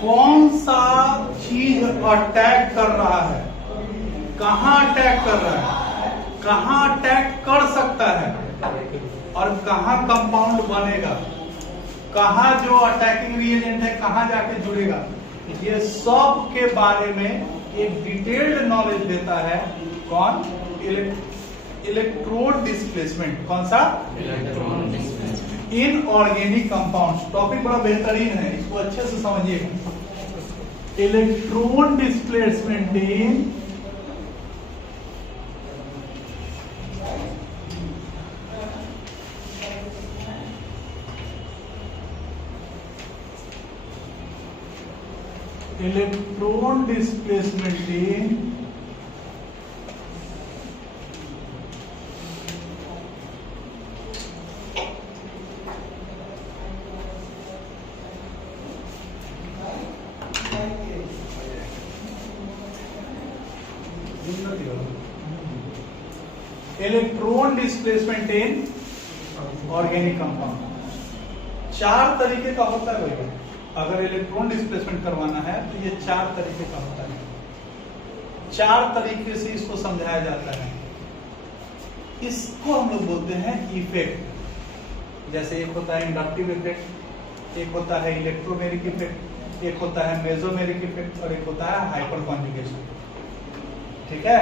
कौन सा चीज अटैक कर रहा है, कहां अटैक कर रहा है, कहां अटैक कर सकता है और कहां कंपाउंड बनेगा, कहां जो अटैकिंग रिएजेंट है कहां जाके जुड़ेगा, ये सब के बारे में एक डिटेल्ड नॉलेज देता है। कौन? Electrode displacement. कौन सा? Electron displacement in organic compounds. Topic बड़ा बेहतरीन है, इसको अच्छे से समझिएगा। Electron displacement in electron displacement in organic compound. चार तरीके का होता है भैया, अगर इलेक्ट्रॉन डिस्प्लेसमेंट करवाना है तो ये चार तरीके का होता है। चार तरीके से इसको समझाया जाता है। इसको हम लोग बोलते हैं इफेक्ट। जैसे एक होता है इंडक्टिव इफेक्ट, एक होता है इलेक्ट्रोमेरिक इफेक्ट, एक होता है मेसोमेरिक इफेक्ट और एक होता है हाइपर कॉन्जुगेशन। ठीक है,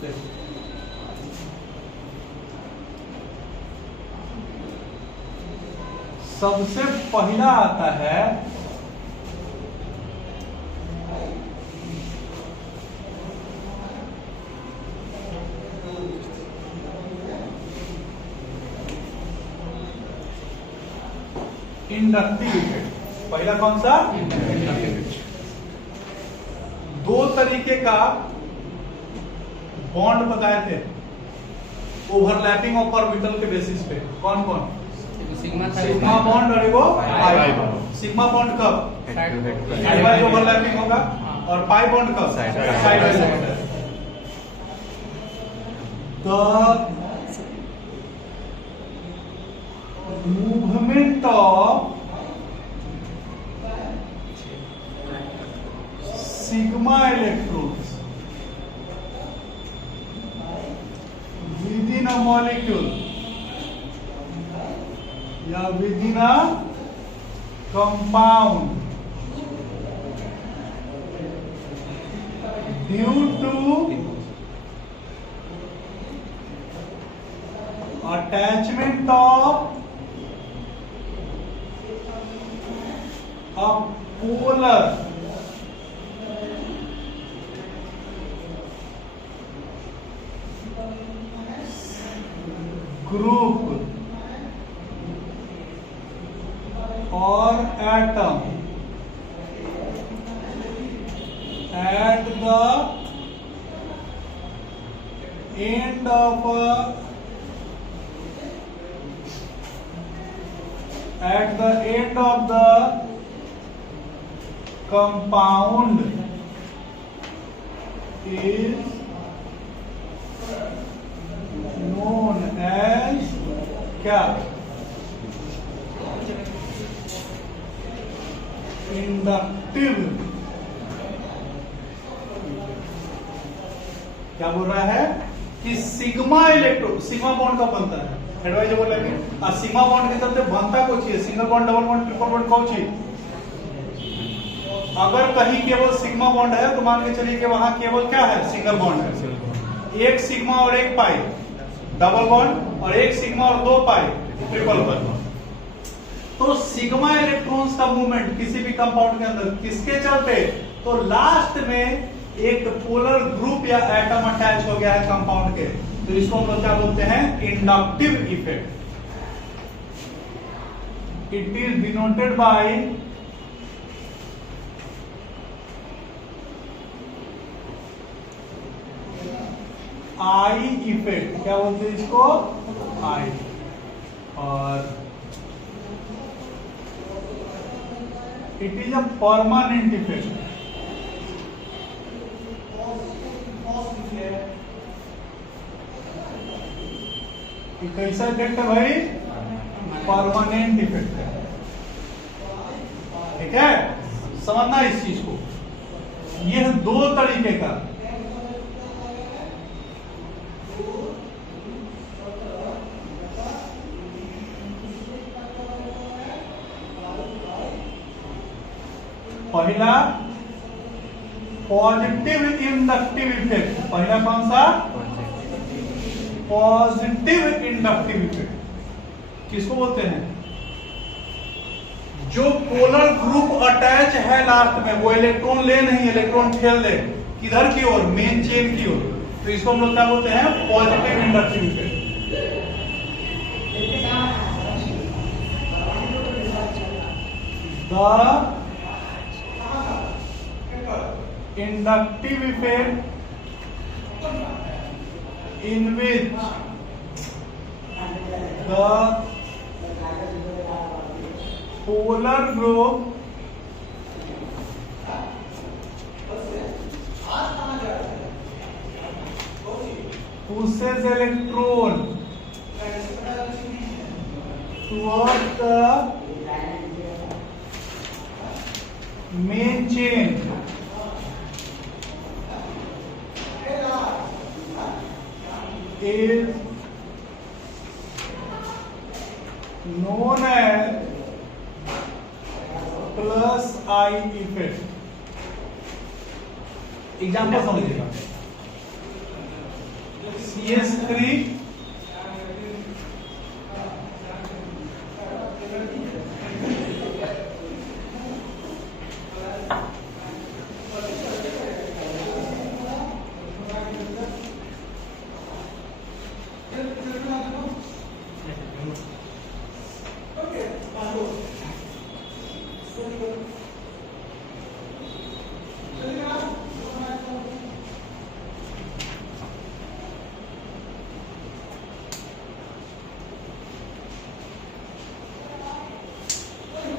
देखो सबसे पहला आता है इंडक्टिव इफेक्ट। पहला कौन सा? दो तरीके का बॉन्ड बताए थे ओवरलैपिंग ऑफ ऑर्बिटल के बेसिस पे। कौन कौन? सिग्मा बॉन्ड और वो पाई बॉन्ड। सिग्मा बॉन्ड कब? साइड वाइज ओवरलैपिंग होगा और पाई बॉन्ड कब? Side wise overlapping. The movement of sigma electrons within a molecule या within a compound due to attachment of a polar group or atom at the end of the compound is known as क्या? Inductive. क्या बोल रहा है कि sigma electro sigma bond का बनता है एडवाइज बोल रहे हैं। सिग्मा बॉन्ड के चलते बनता को चाहिए single bond, double bond, triple bond कौन चाहिए? अगर कहीं केवल सिग्मा बॉन्ड है तो मान के चलिए कि वहां केवल क्या है? सिंगल बॉन्ड है। एक सिग्मा और एक पाई डबल बॉन्ड और एक सिग्मा और दो पाई ट्रिपल बॉन्ड। तो सिग्मा इलेक्ट्रॉन्स का मूवमेंट किसी भी कंपाउंड के अंदर किसके चलते? तो लास्ट में एक पोलर ग्रुप या एटम अटैच हो गया है कंपाउंड के, तो इसको हम लोग क्या बोलते हैं? Inductive effect. It is denoted by I effect. क्या बोलते हैं इसको? आई। और it is a permanent effect. कैसा इफेक्ट है भाई? परमानेंट इफेक्ट है। ठीक है, समझना इस चीज को। ये है दो तरीके का। पहला पॉजिटिव इंडक्टिव इफेक्ट। पहला कौन सा? Positive inductive effect. किसको बोलते हैं? जो पोलर ग्रुप अटैच है लास्ट में, वो इलेक्ट्रॉन ले नहीं, इलेक्ट्रॉन ठेल दे किधर की ओर? मेन चेन की ओर। तो इसको हम लोग क्या बोलते हैं? Positive inductive effect. The inductive effect in which the polar group pushes electron towards the main chain is known as plus I effect। Example समझिएगा। CH3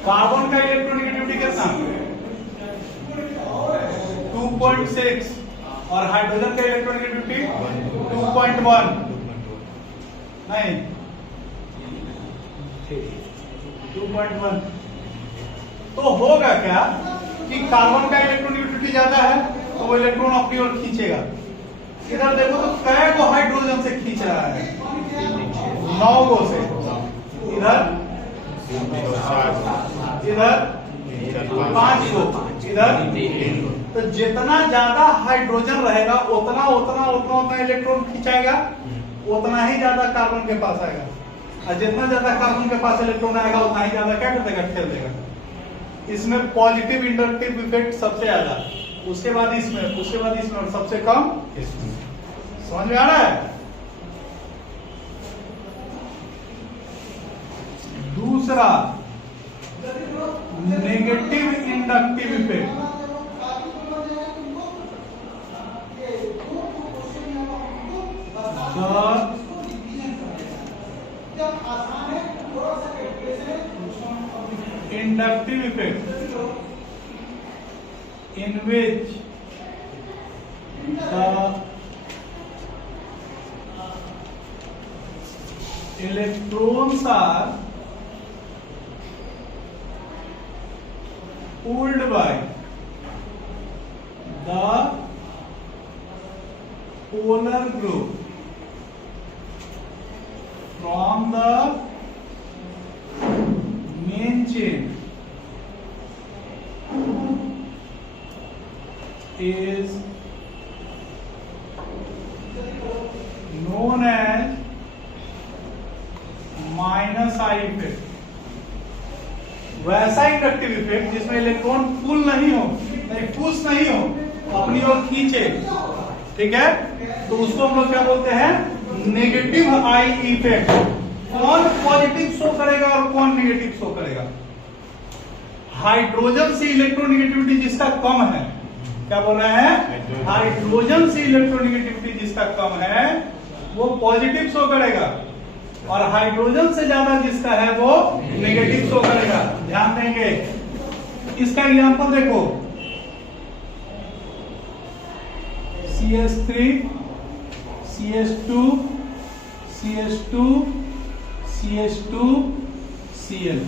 कार्बन का इलेक्ट्रोनेगेटिविटी कितना? 2.6 और हाइड्रोजन का इलेक्ट्रोनेगेटिविटी 2.1 नहीं 2.1। तो होगा क्या कि कार्बन का इलेक्ट्रोनेगेटिविटी ज्यादा है तो वो इलेक्ट्रॉन अपनी ओर खींचेगा। इधर देखो तो कै को हाइड्रोजन से खींच रहा है? 9 गो से। इधर 5 गो, इधर। तो जितना ज्यादा हाइड्रोजन रहेगा उतना उतना उतना उतना इलेक्ट्रॉन खींचाएगा, उतना ही ज्यादा कार्बन के पास आएगा। और जितना ज्यादा कार्बन के पास इलेक्ट्रॉन आएगा उतना ही ज्यादा क्या कर देगा? ठेल देगा। इसमें पॉजिटिव इंडक्टिव इफेक्ट सबसे ज्यादा, उसके बाद इसमें, उसके बाद इसमें, और सबसे कम इसमें। समझ में आ रहा है? दूसरा negative inductive effect. Inductive effect in which the electrons are pulled by the polar group from the main chain is known as minus I effect. वैसा इंडक्टिव इफेक्ट जिसमें इलेक्ट्रॉन पुल नहीं हो, नहीं पुश नहीं हो, अपनी ओर खींचे, ठीक है? तो उसको हम लोग क्या बोलते हैं? Negative I effect. कौन पॉजिटिव शो करेगा और कौन नेगेटिव शो करेगा? हाइड्रोजन से इलेक्ट्रोनेगेटिविटी जिसका कम है, क्या बोल रहे हैं? हाइड्रोजन से इलेक्ट्रोनेगेटिविटी जिसका कम है वो पॉजिटिव शो करेगा, और हाइड्रोजन से ज्यादा जिसका है वो नेगेटिव शो करेगा। ध्यान देंगे। इसका एग्जांपल देखो, CH3 CH2 CH2 CH2 Cl।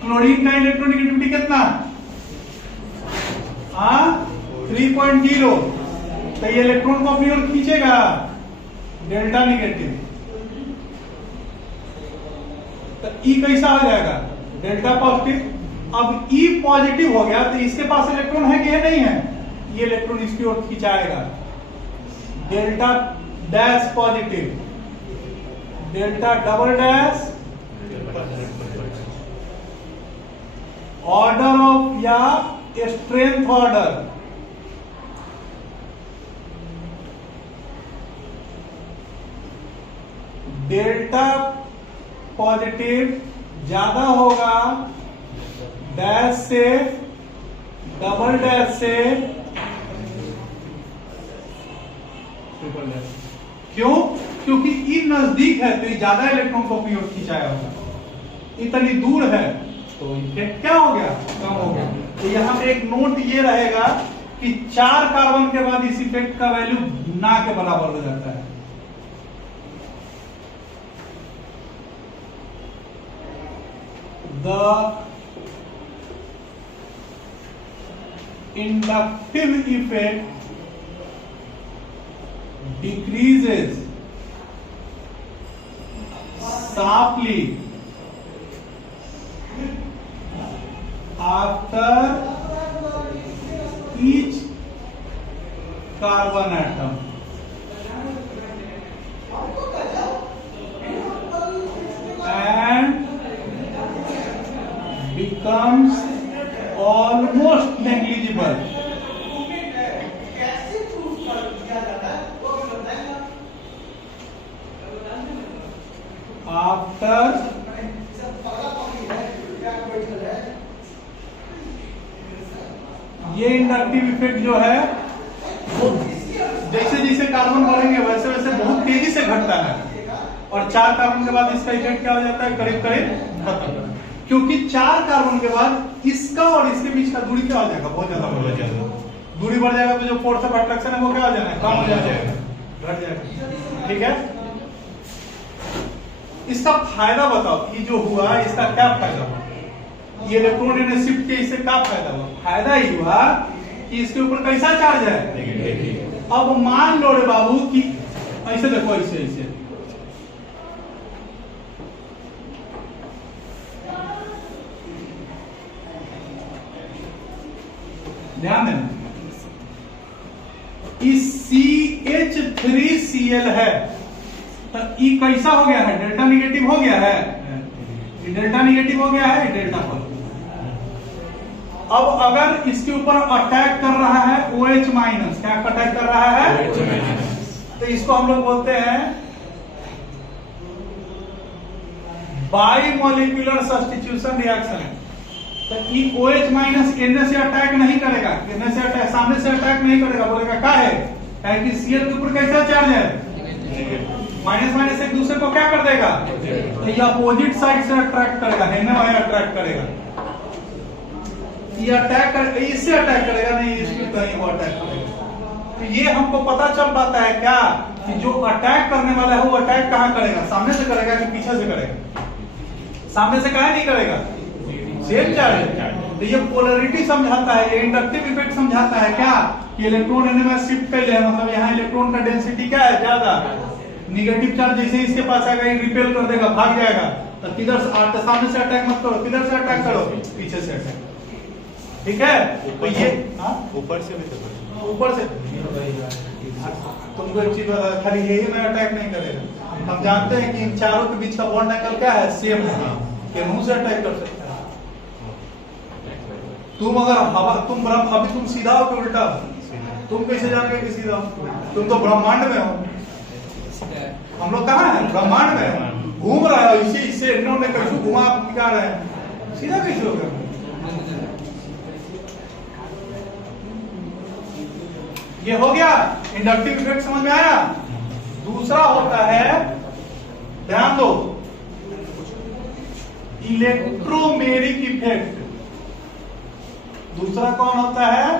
Chlorine का इलेक्ट्रोनेगेटिविटी कितना? हाँ 3.0, तो ये इलेक्ट्रॉन को अपनी ओर खींचेगा, डेल्टा निगेटिव। तो ई कैसा हो जाएगा, डेल्टा पॉजिटिव। अब ई पॉजिटिव हो गया तो इसके पास इलेक्ट्रॉन है कि नहीं है, ये इलेक्ट्रॉन इसकी ओर खिंचाएगा, delta dash positive, delta double dash, order of या स्ट्रेंथ ऑर्डर। डेल्टा पॉजिटिव ज्यादा होगा डैश से, डबल डैश से, ट्रिपल डैश। क्यों? क्योंकि ई नजदीक है तो ये ज्यादा इलेक्ट्रॉन को अपनी ओर खिंचाया होगा, इतनी दूर है तो इफेक्ट क्या हो गया, कम हो गया। तो यहां पे एक नोट ये रहेगा कि 4 कार्बन के बाद इस इफेक्ट का वैल्यू ना के बराबर हो जाता है। The inductive effect decreases sharply after each carbon atom and becomes almost negligible after ये इंडक्टिव इफेक्ट जो है वो जैसे जैसे कार्बन बढ़ेंगे वैसे वैसे बहुत तेजी से घटता है, और 4 कार्बन के बाद इसका इफेक्ट क्या हो जाता है, करीब करीब खत्म। क्योंकि 4 कार्बन के बाद इसका और इसके बीच का दूरी क्या हो जाएगा, बहुत ज्यादा बढ़ जाएगा। दूरी बढ़ जाएगा तो जो फोर्स ऑफ अट्रैक्शन है वो क्या हो जाना है, कम हो जाएगा, घट जाएगा। ठीक है, इसका फायदा बताओ, ये जो हुआ इसका क्या फायदा हुआ, ये इलेक्ट्रॉन ने शिफ्ट के इससे क्या फायदा हुआ? फायदा ही हुआ कि इसके ऊपर कैसा चार्ज है। अब मान लो रे बाबू कि ऐसे देखो, ऐसे ऐसे ध्यान देना, इस CH3Cl है तो ई कैसा हो गया है, डेल्टा निगेटिव हो गया है, डेल्टा निगेटिव हो गया है, डेल्टा पॉजिटिव। अब अगर इसके ऊपर अटैक कर रहा है OH माइनस, क्या अटैक कर रहा है, तो इसको हम लोग बोलते हैं बाइमोलिकुलर सब्स्टिट्यूशन रिएक्शन। तो ई OH माइनस एन से अटैक नहीं करेगा, एन से अटैक, सामने से अटैक नहीं करेगा, बोलेगा क्या है, कि Cl के ऊपर कैसा चार्ज है, माइनस माइनस एक दूसरे को क्या कर देगा, तो ये अपोजिट साइड से अट्रैक्ट करेगा, है अट्रैक्ट करेगा, ये अटैक कर, इससे अटैक करेगा नहीं, इसमें कहीं वो अटैक करेगा। तो ये हमको पता चल पाता है क्या कि जो अटैक करने वाला है वो अटैक कहाँ करेगा, सामने से करेगा कि पीछे से करेगा, सामने से कहाँ नहीं करेगा, सेम चार्ज है। तो ये पोलरिटी समझाता है, ये इंडक्टिव इफेक्ट समझाता है क्या कि इलेक्ट्रॉन एनएमएस शिफ्ट कर ले, मतलब यहाँ इलेक्ट्रॉन का डेंसिटी क्या है, ज्यादा, निगेटिव चार्ज जैसे इसके पास आएगा ये रिपेल कर देगा, भाग जाएगा। तो किधर से, सामने से अटैक मत करो, किधर से अटैक करो, पीछे से अटैक। ठीक है, तो ये ऊपर से भी, ऊपर से तुमको एक चीज खाली यही में अटैक नहीं करेगा। हम जानते हैं कि इन चारों के बीच का बॉन्ड एंगल क्या है, सेम है, कि मुंह से अटैक कर सकता है। तुम अगर हवा, तुम ब्रह्म, अभी तुम सीधा हो कि उल्टा, तुम कैसे जाओगे कि सीधा हो, तुम तो ब्रह्मांड में हो, हम लोग कहाँ हैं, ब्रह्मांड में घूम रहे हो, इसे इससे इन्होंने कैसे घुमा निकाल रहे हैं, सीधा कैसे होगा। ये हो गया इंडक्टिव इफेक्ट, समझ में आया। दूसरा होता है, ध्यान दो, इलेक्ट्रोमेरिक इफेक्ट। दूसरा कौन होता है,